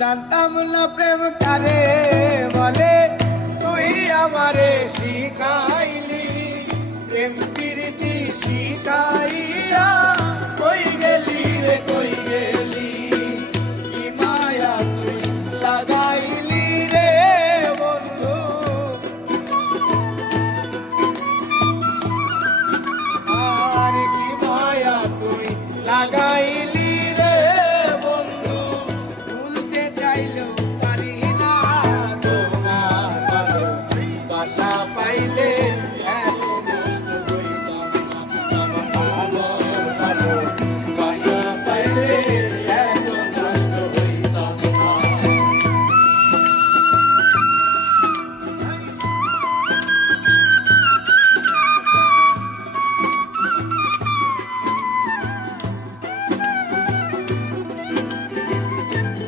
জানতাম না প্রেম কারে বলে, তুই আমারে শিখাইলি। প্রেম প্রীতি শিখাইয়া কই গেলি রে কই